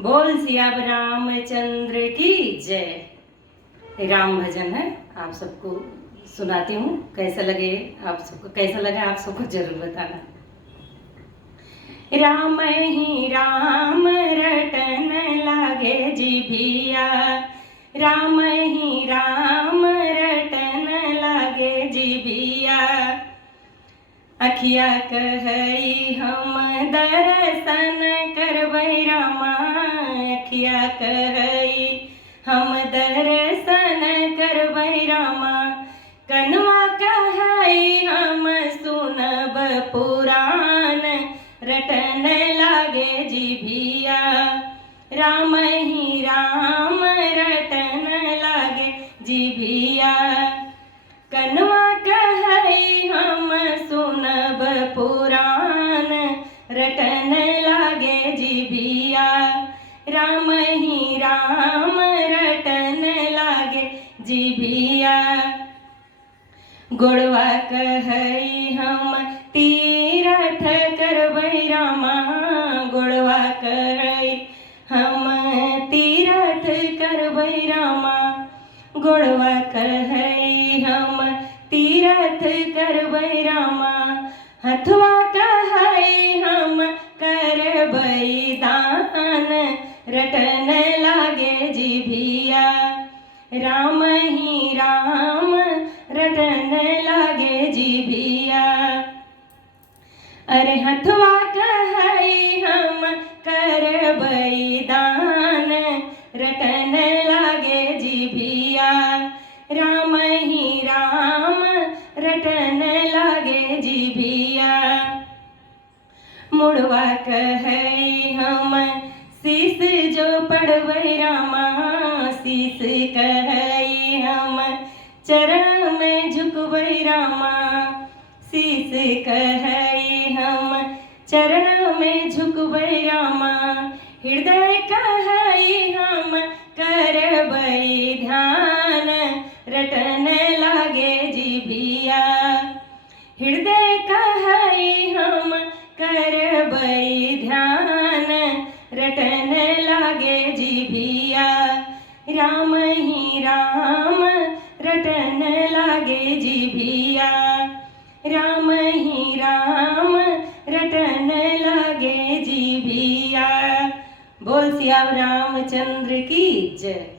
बोल सिया रामचंद्र की जय। राम भजन है, आप सबको सुनाती हूँ। कैसा लगा आप सबको जरूर बताना। राम ही राम रटन लागे जिभिया, राम ही राम रटन लागे जिभिया। अखिया कहई हम दर्शन करबै रामा, अखिया कहई हम दर्शन करबै रामा। कनवा कहई हम सुनब पुराण, रटन लागे जिभिया। राम ही राम रटन लागे जिभिया। कनवा कहई हम सुनब पुराण, रटन लागे जिभिया। राम ही राम रटन लागे जिभिया। गोड़वा कहई हम तीरथ करबै रामा, गोड़वा कहई हम तीरथ करबै रामा। गोड़वा कहई हम तीरथ करबै रामा। हथवा कहई हम करबै दान, रटन लागे जिभिया। राम ही राम रटन लागे जिभिया। अरे हथवा कहई हम करबै दान, रटन लागे जिभिया। राम ही राम रटन लागे जिभिया। मुड़वा कहई हम शीस जो पढ़बै रामा, शीस कहई हम चरण में झुकबै रामा। शीस कहई हम चरण में झुकबै रामा। हृदय कहई हम करबै ध्यान, रटन लागे जिभिया। हृदय कहई हम करबै ध्यान, रटन लागे जिभिया। राम ही राम रटन लागे जिभिया। राम ही राम रटन लागे जिभिया। बोल सिया रामचंद्र की जय।